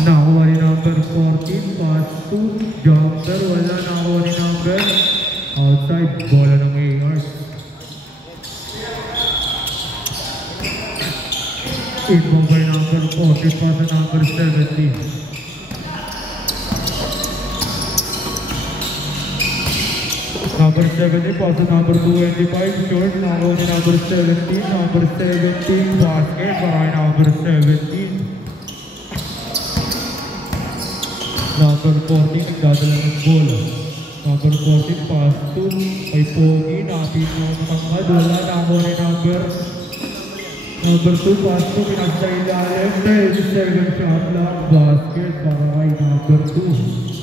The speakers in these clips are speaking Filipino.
Nakuha ni number 14, pass to jumper, wala. Nakuha ni number outside, bola ng AR. Inbound by number 14, pass to number 17. Number 70, pass to number 25, short. Nakuha ni number 17, basket, para number 17. Number 14, nagdadala ng bola. Number 14, pass to ay Pogi, napin mo matangkad, wala. Nakuha ni number 2, pass to, pinasa ilalim, 10-7 shot lang, basket, para kay number 2.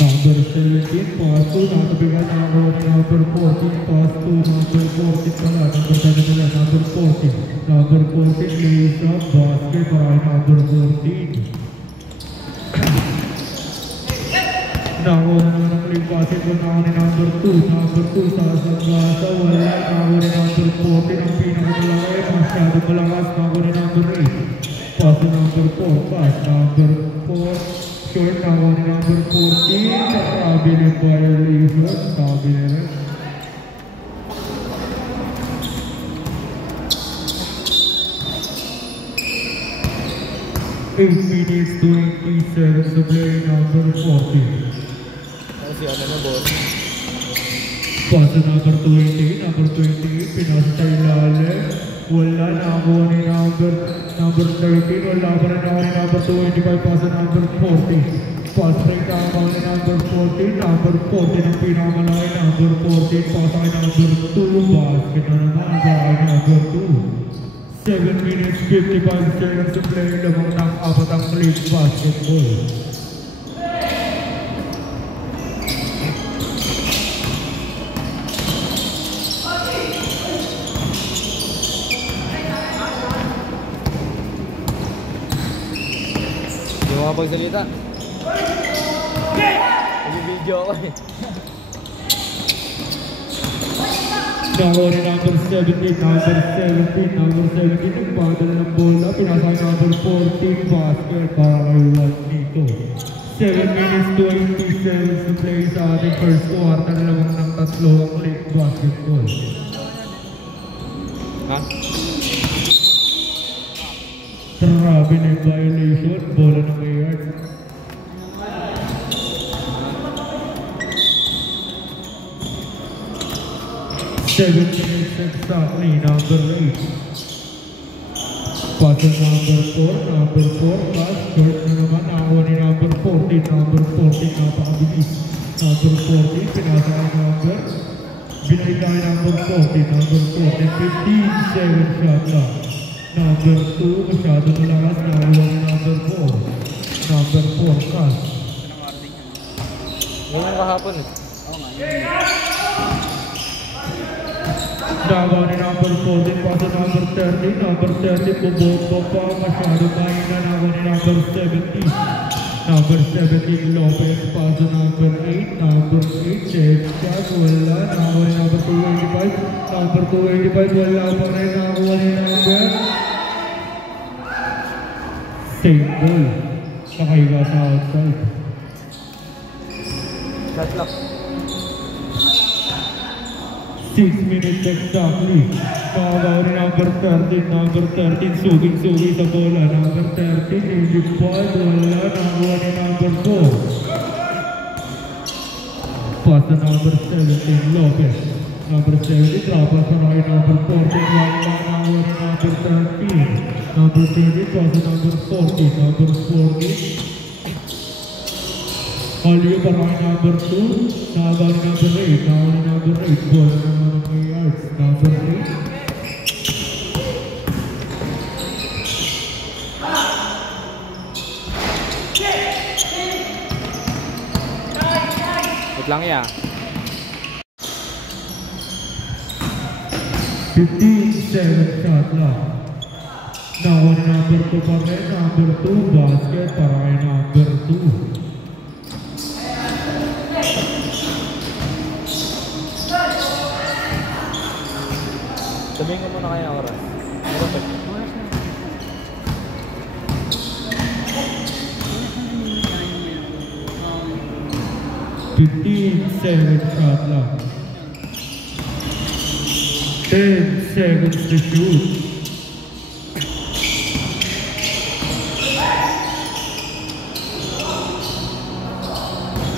Number 17, pass to, nakabigan na ako ni number 14, pass to, number 14 pala, number 7 pala, number 14. Number 14, lays up, basket, para number 14. Nakuha na naman ang lead basketball na ako ni number 2. Number 2, sasagasa, wala. Nakuha ni number 14, ang pinakamalaki, masyado malakas. Nakuha ni number 8. Pass to number 4, pass, number 4. Short, nakuha ni number 14, sabi ng violation, sabi nila. Eight minutes, 20 seconds to play, number 14. Si ano na, boss? Pass to number 20, pinasa sa ilalim. Wala, nakuha ni number 13, wala pa rin nakuha ni number 25, pass to number 40. Pass break nakuha ni number 14, number 14 ang pinakamalaki, number 14, pass kay number 2, basket na naman, kay number 2. 7 minutes, 55 seconds to play, lamang ng apat ang league basketball. Pagsalita. Nag-video ako eh. Nakuha ni number 17, nagpadala ng bola, pinasa number 14, basket, para kay Juan dito. 7 minutes, 20 seconds to play sa ating first quarter, lamang ng tatlo ang league basketball. Ha? Grabe na yung violation, bola ng AR. Seven minutes exactly, number 8. Pass to number 4, pass, short na naman, nakuha ni number 14, napakabilis. Number 14, pinasa ang number, binigay kay number 14, 15, 7 shot lang. Number 2, masyado malakas, nakuha ni number 4. Number 4, pass. Ngayon yung kahapon eh. Nakuha ni number 14, pass to number 13. Number 13, bubombo pa, masyado mahina, nakuha ni number 17. Number 17, Lopez, pass to number 8. Number 8, check shot, wala. Nakuha ni number 225. Number 225, wala pa rin, nakuha ni number same ball. Nakahiga sa outside. Shot lock. 6 minutes exactly. Nakagawa ni number 13. Suging-sugi sa bola. Number 13, hindi ball. Wala. Nakakuha ni number 4. Pass to number 17, Lopez. Number 70, drop pass na kay number 14. Wala. Nakakuha ni number 13. Number 30, pass to number 14. Number 14. All-you para kay number 2. Nakagawa ni number 8. Nakagawa ni number 8. Bola naman ng yards. Number 8. Wait lang ya. 15-7 shot lang. Nakuha ni number 2 pa rin. Number 2, basket para kay number 2. Sabihin ko muna kaya oras. Ano ba? Oras na. 15 seconds shot lang. 10 seconds to shoot.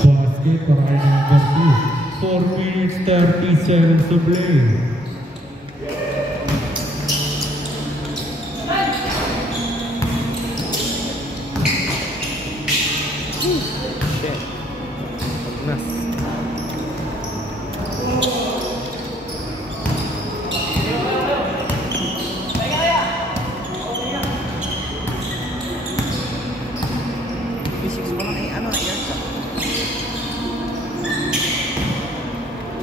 Basket para kay number 2. 4 minutes 30 seconds to play. Shit. Pagnas. Physics mo lang ano, yards ah.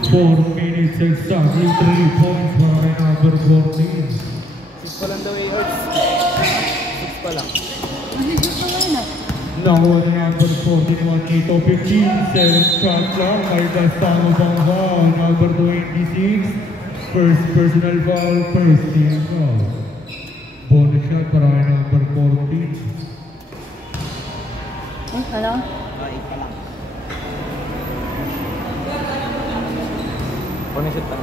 4 minutes exactly 3 points para kay number 14. 6 pa lang daw yung yards. 6 pa lang. Physics mo lang ah. Now on number 41, 8 of 15 seconds shot lang kay Gastano Bangval. Number 26, first personal foul, first team foul. Bonus shot para kay number 14. Ano? Okay, pa lang. Pag shoot lang.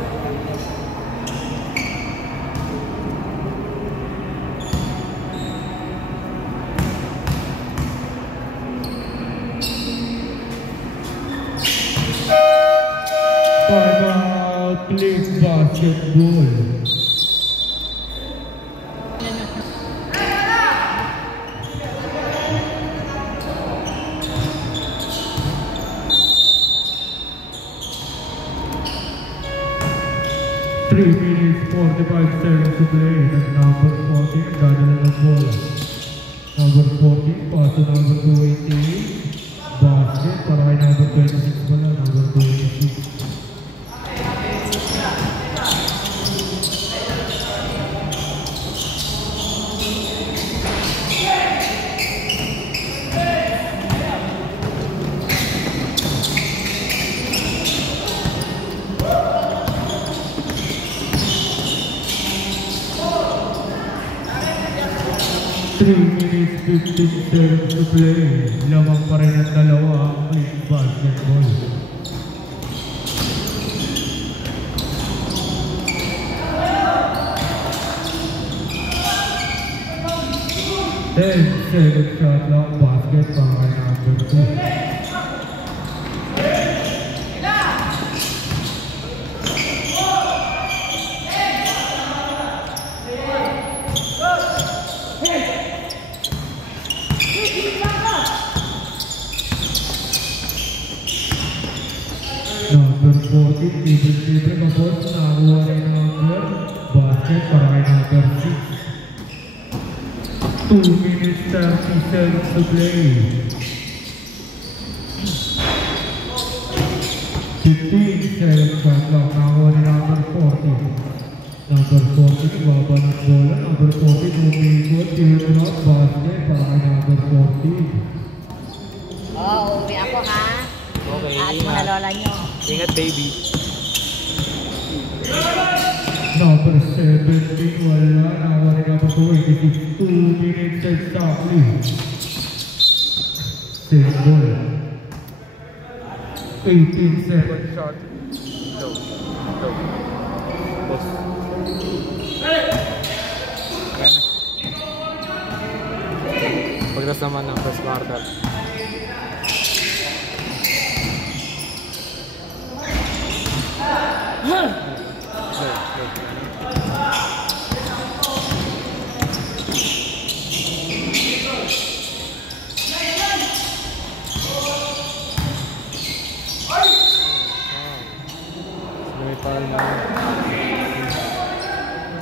Timeout, Click Basketball. Three minutes, 45 seconds to play. That's number 14, dadala ng bola. Number 14, pass to number 28. Basket para kay number 26 pala, number 26. Three minutes, 15 seconds to play. Lamang pa rin ang dalawa ang Click Basketball. Then, second shot lang, basket para kay number 2. Number 14, libre kapos, nakuha rin number, basket para kay number 6. 2 minutes, 30 seconds to play. 15 seconds shot lang, nakuha rin number 14. Number 14, baba ng bola, number 14, umikot, teardrop, basket para kay number 14. Oo, uwi ako ha. Okay, Aas mo na ingat. lola nyo. Ingat, baby. Number 17, wala. Nakuha rin number 26. 2 minutes exactly. Same ball. 18 seconds shot. Go. Go. Boss. Ayan na. Pagdas naman ng first quarter. Go. May foul na.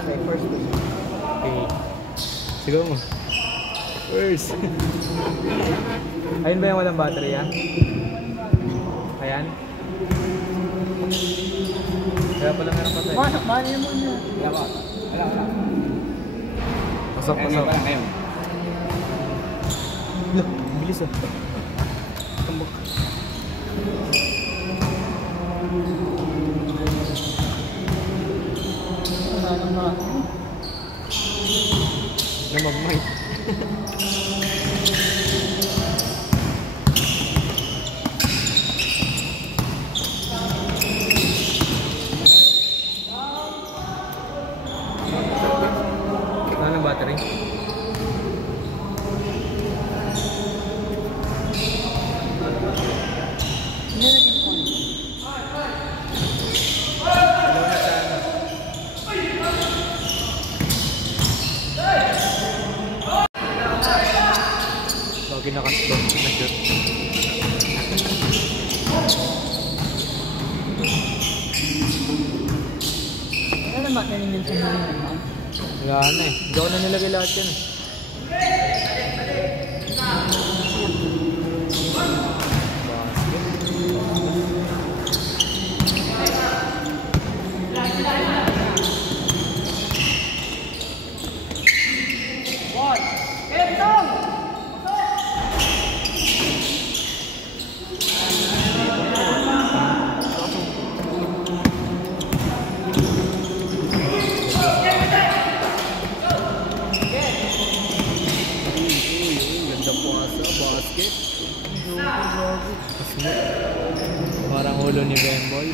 Okay, first one. Okay. Sigaw mo. First. Ayun ba yung walang battery ah? Ayan? Kaya pala meron pa tayo. Masok, bali naman yun. Wala ba? Wala. Pasok. Look, bilis ah. Tumbok. Ano na. kanina sa mga naman. Wala na eh. Hindi ako na nilagay lahat yan eh. Parang ulo ni Bembol.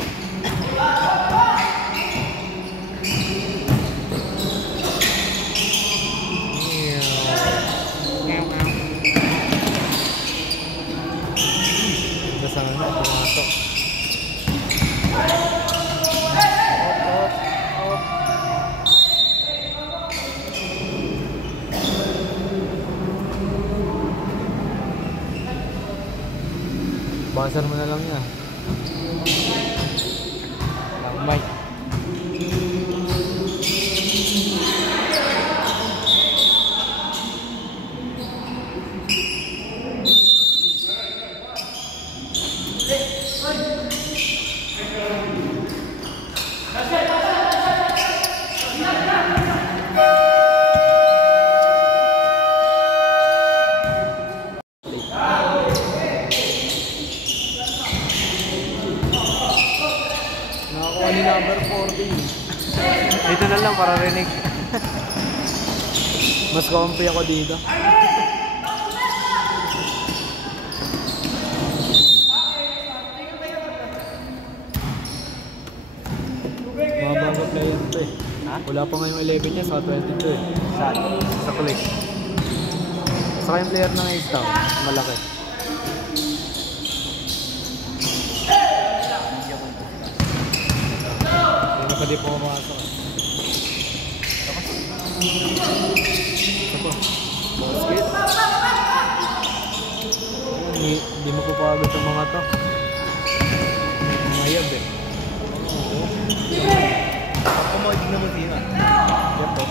Basta nga pumasok. Basar mo na lang yan. Lamay. Nakakuha ni number 40. Dito na lang para rinig. Mas comfy ako dito. Mababa player to eh. Wala pa nga yung 11 niya sa 22 eh. Sa click. Saka yung player ng H-Town. Malaki. Hindi po pumasok. Ito po. Basket. Hindi mo papagod ang mga to. Mayab eh. Pumoid na mo sila. Yan po.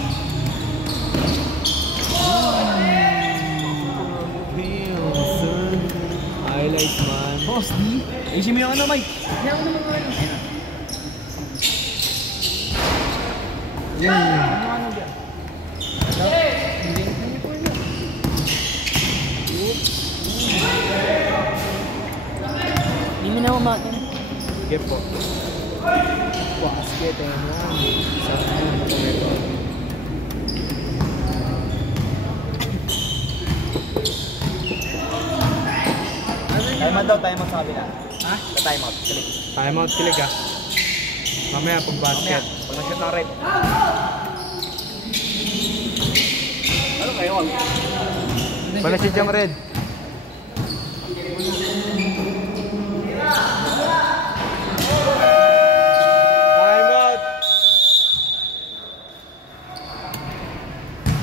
Wilson. Highlights man. Boss, di? Ayusin mo yung ano, Mike. Hindi ako naman ano. Yan. Ano dyan? Hindi po yun. Hindi mo na umakin. Sige po. Basket eh mo. Time out daw, time out sa kabila. Ha? Time out, kilig. Time out kilig ah. Mamaya pag basket. Pag na-shoot ng red. Ano kayo? Palasit yung red. Time out!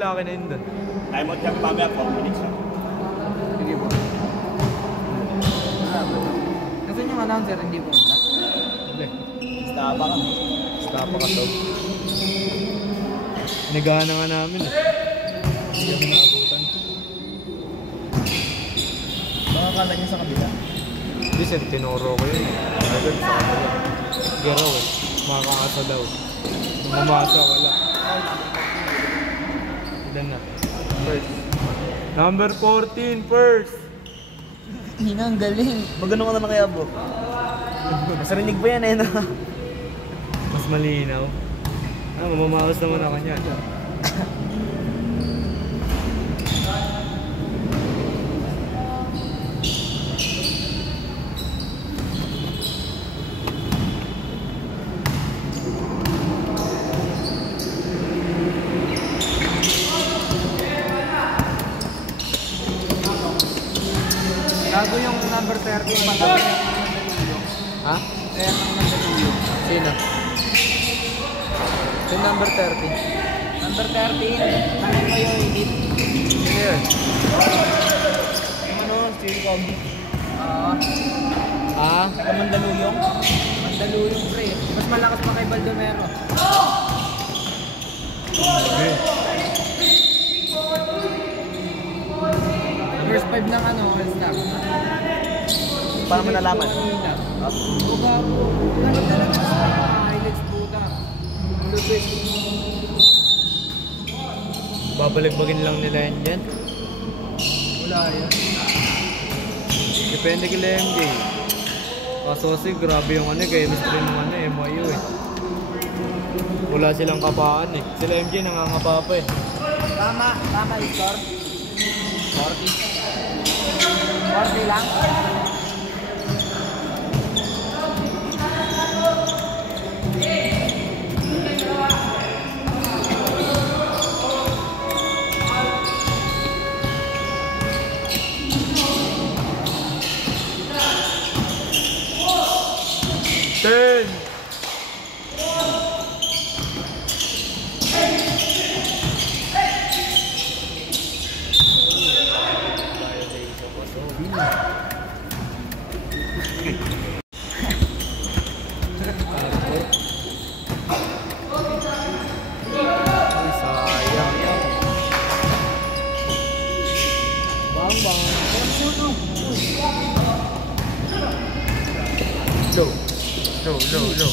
Laki na yun dun. Time out yung pamaya 4 minutes lang. Hindi po. Kasi yung announcer hindi po. Hindi. Stapa ka. Stop ka daw. Nagana nga namin eh. Hindi kami nakabutan. Baka kala niya sa kabila. Hindi sir, tinuro ko yun. Agad sa kabila. Garaw eh. Makakaasa daw. Nung mamasa, wala. Ilan na? First. Number 14, first! Hina, ang galing. Magano ka na kaya bro? Masarinig ba yan eh na? Mas malinaw. Ah, mamamawas naman ako niyan. Gago yung number 30 matabi niya. Ha? Kaya ng Mandaluyong. Sino? Yung number 30. Number 30, ano mo yung edit? Sino yun? Yung ano, Steel Combi. Ah? Taga Mandaluyong. Mandaluyong pre. Mas malakas pa kay Baldomero. First 5 ng ano, All-Star. Paano mo nalaman? Buka po. Ano talaga sa highlights puta. Babalik-bagin lang nila yan dyan. Wala yan. Depende kila MJ. Kaso kasi grabe yung ano, chemistry ng ano, MIU eh. Wala silang kapaan eh. Sila MJ nangangapa pa eh. Tama yung score. 40. 40 lang. Ten! Ay, sayang. Bang, bang. Low. Low. Low. Low.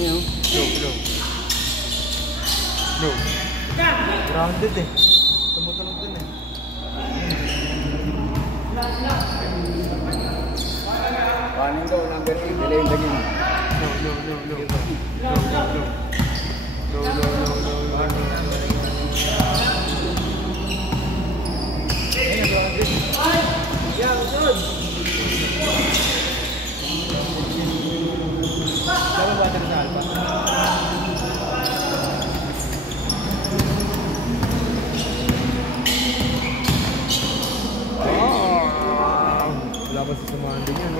Yun. Low. Low. Grounded eh. Tumutunog dun eh. Paano daw, number 8, nila yung ganyan. Saan ba ito sa Alpha? Wala pa sa samahan din yan.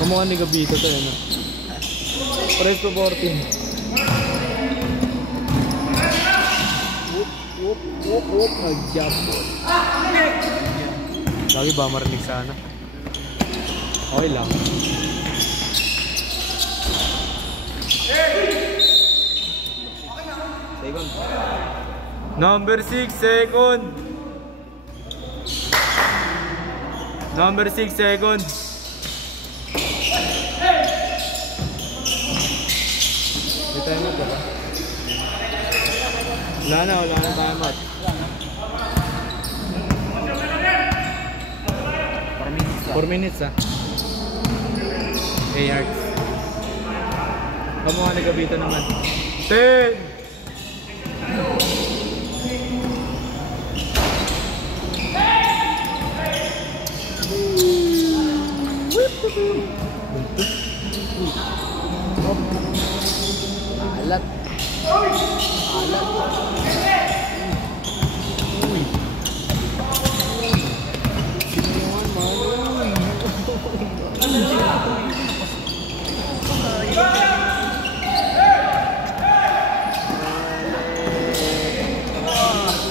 Kamukha ni Gabito to yun. Presto 14. Whoop. Nag-jump ball. Lagi ba marinig sana? Okay lang. Second. Number 6 second. Number 6 second. May time out ka ba? Wala na time out. 4 minutes ah. 8 yards. Kamukha ni Gabito naman. 10! Alat.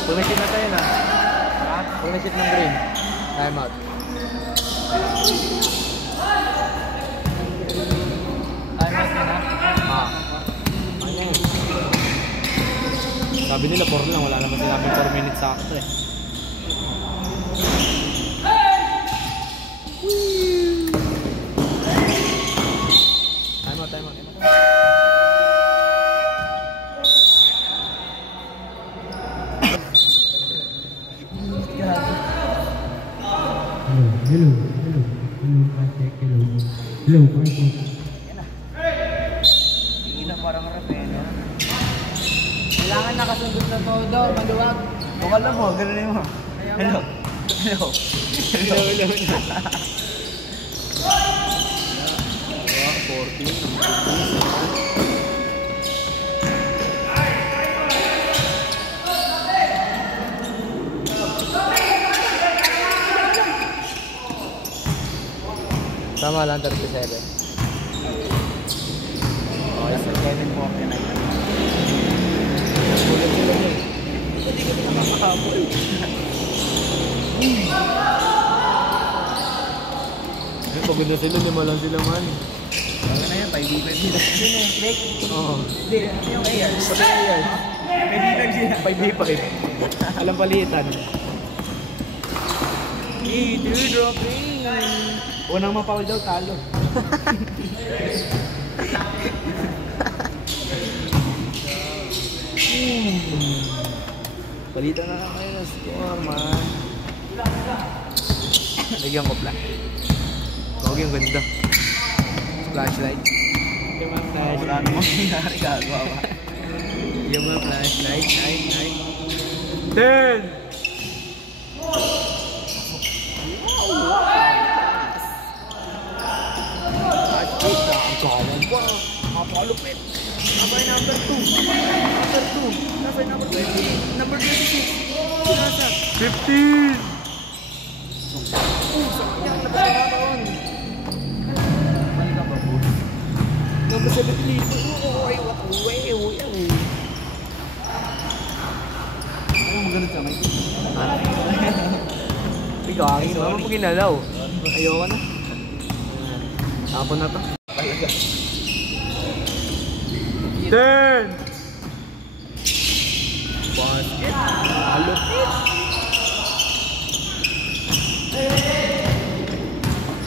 Pumisit na tayo na. Pumisit ng green. Time out. Time out ka na. Sabi nila 4 lang, wala naman sinabing 4 minutes sakto eh. Time out. Hello, Pasek, hello, Pasek. Hindi na parang repeno. Kailangan nakasundot na todo, maluwag. Bukal mo, gano'n mo. Hello. Wow, 14. Tama lang, 37. Okay, so Kevin po ako na yun. Ulit sila niya. Hindi ka naman makahabol. Maganda sila, lima lang sila man. Baga na yan, 5v5 sila. Sino yung click? Oo. Hindi, yung ARs. Sabi na yan. 5v5 sila. 5v5. Alam palitan. Dropping. Unang mapaul daw, talo. Palitan na lang kayo ng score, man. Lagyan ko flash. Huwag yung ganda. Flashlight. Lagyan mo ang flashlight. Wala namang nangyari, gagawa ba? Lagyan mo ang flashlight. Night. 10! Ang kawan pa. Kapalupit. Nabay number 2. Nabay number 20. Number 26. Nasa 15. Sakit yan. Labas na naman. Number 17. Uy, what way. Ano mo ganun sa may? Ikaw, aking naman pag ginalaw. Ayoko na. Tapon na to. 10! Basket! Alupit!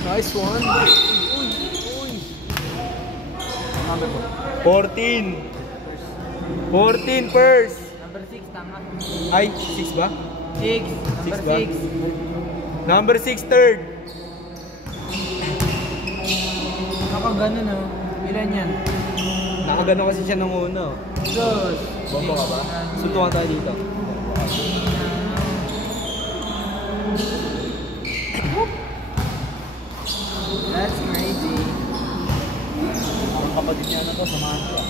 Nice one! Uy! 14! 14 first! Number 6, tama. Ay, 6 ba? 6. Number 6 ba? 6. Number 6 third! Ako ganun oh. Ilan yan? Nakagano kasi siya nung una. Dos. Bomba ka ba? Suntukan tayo dito. That's crazy. Ang kapatid niya na to, samahan ko.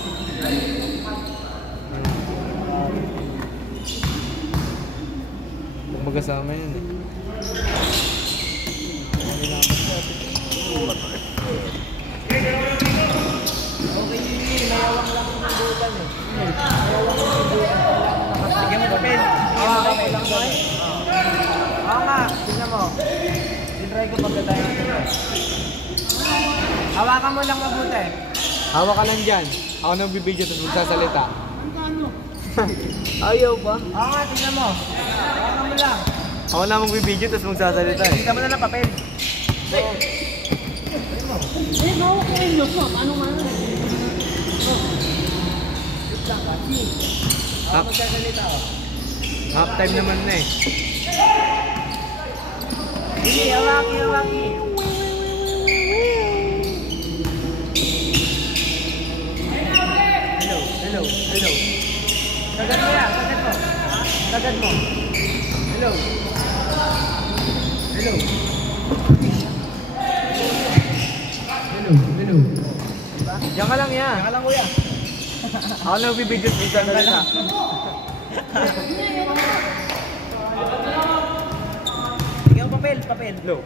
Magkasama yun eh. Okay yun. Mayawang lang yung butan eh. Mayawang lang yung butan. Bigyan mo papel. Okay lang ba? Oo nga. Tingnan mo. Try ko pagkatayo nito. Hawakan mo lang mabuti. Hawak ka lang dyan. Ako nang bibidyo tapos magsasalita. Ayaw ba? Oo nga. Tingnan mo. Hawakan mo lang. Ako na magbibidyo tapos magsasalita eh. Bigyan mo na lang papel. Half, half time naman na eh. Sige, hawaki. Hello. Sagad mo yan. Sagad mo. Hello. Diyan ka lang yan. Diyan ka lang kuya. Ako na magbibidyo tapos magsasalita. Bigyan mo papel. Low.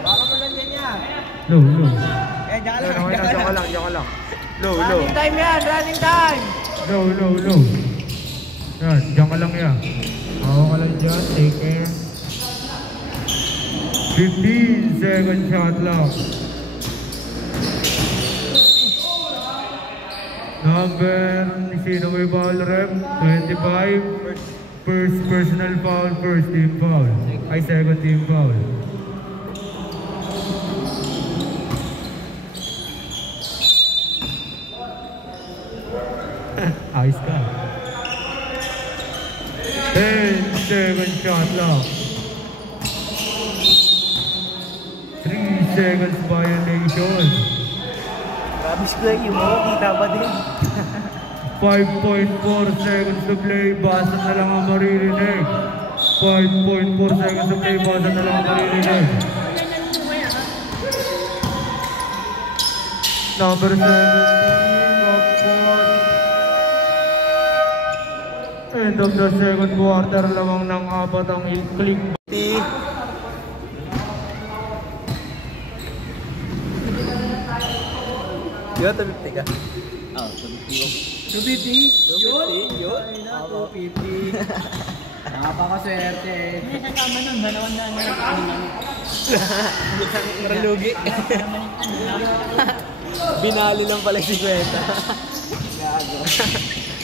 Baka mo lang yan yan. Low. Eh, diyan ka lang. Diyan ka lang. Low. Running time yan. Running time. Low. Yan, diyan ka lang yan. Hawa ka lang dyan, take care. 15 second shot lang. Number, sino may foul rep? 25. First personal foul, first team foul. Ay, second team foul. Ayos ka. 10 second shot lang. 3 seconds violation. Grabe play mo. Kita ba din? 5.4 seconds to play, basa na lang ang maririnig. 5.4 seconds to play, basa na lang ang maririnig. Number 17 of course. End of the second quarter, lamang ng 4 ang i-click. Yo, 250 ka. Oo, 250? Yun? Yun? Ay na, 250. Nakapakaswerte. Hindi, kasama nun. Dalawang daan na lang. Parang lugi. Binali lang pala si Kwenta.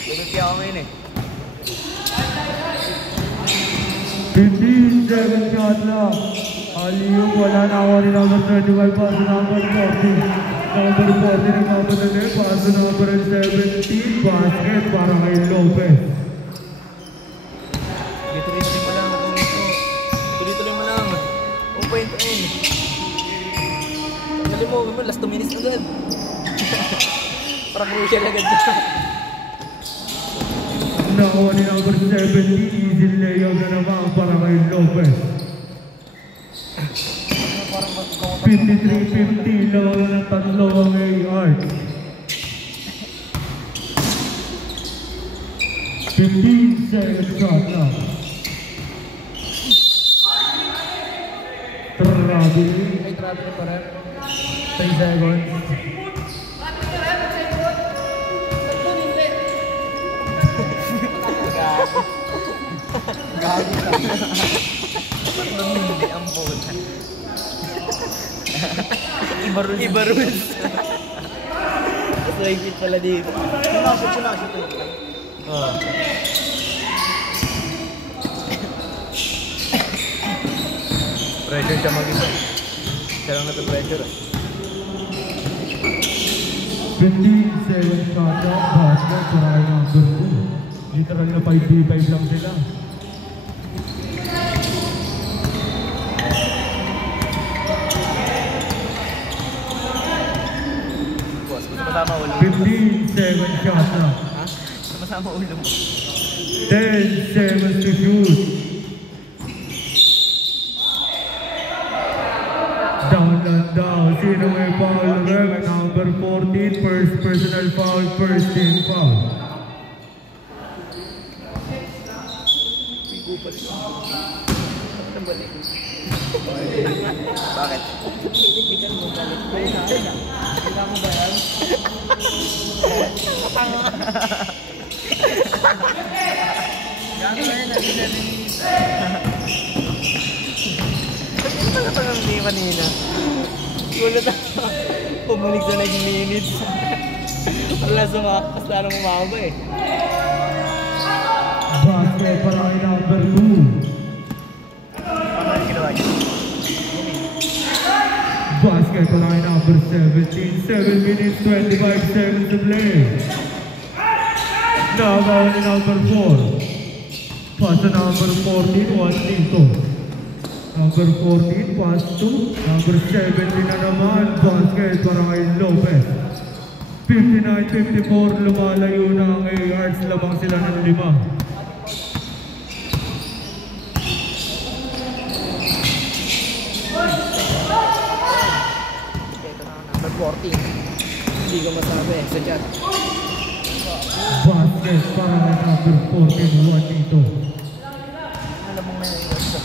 Lugi ako ngayon eh. 15 seconds shot lang. Aliyong wala na ako rin number 25, paso number 40. Number 40 nagpapadali, paso number 17, basket para kay Lopez. Tuloy-tuloy mo lang. Tuloy-tuloy mo lang. 1 point in. Alam mo, last 2 minutes agad. Parang crucial agad. Nakuha ni number 17, easy layup na naman para kay Lopez. 53-50, lawan na ng tatlo ang A-Art. 15 seconds shot lang. Traveling. Ay, traveling pa rin. 10 seconds. Gago ka. Hindi ang bola. Iba rules. Strike it pala dito. Sinasot. Oo. Pressure siya mag-isa. Siya lang natin-pressure. 15 seconds shot lang. Basket para kay number 2. Literal na 5v5 lang sila. Boss, masama ulo. 15 seconds shot lang. Ha? Masama ulo mo. 10 seconds to shoot. Down and down. Sino may foul rep? Number 14. First personal foul. First team foul. Bakit? Ano pang hindi kanina? Gulat ako. Pumalik sa 9 minutes. Wala sumakas, lalo mumaba eh. Basket para kay number 2. Ano yung ginawa niya? Basket para kay number 17. 7 minutes, 25 seconds to play. Nakabaw ni number 4. Pass to number 14, 1 dito. Number 14, pass to number 17 na naman. Basket para kay Lopez. 59-54, lumalayo na ang A-Arts. Labang sila ng 5. Number 14. Hindi ko masabi sa chat. Basket para kay number 14, 1 dito. Alam mong may naiwas.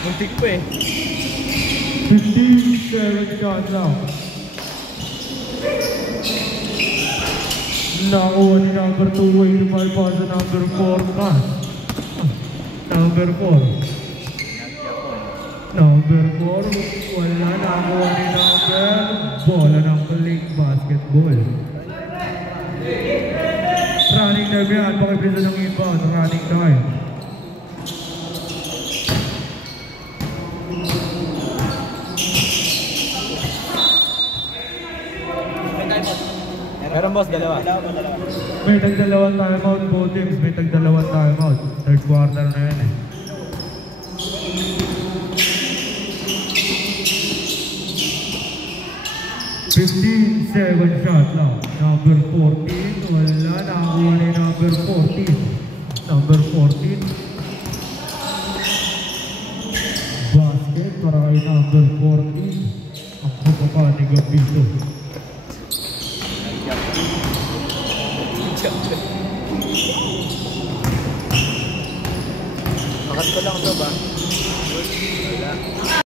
Muntik pa eh. 15 seconds shot lang. Nakuha ni number 2, 85 pass to number 4 pass. Number 4. Number 4, wala nakuha ni number. Bola ng link basketball. Running time yan, pakipisa ng inbound, running time. Meron boss, dalawa. May tag-dalawang timeout, both teams. May tag-dalawang timeout. Third quarter na yan eh. Seven shot lang. Number 14. Wala. Nakakuha ni number 14. Number 14. Basket para kay number 14. Ang kapapani Gambito. Makat ko lang ito ba? Wala.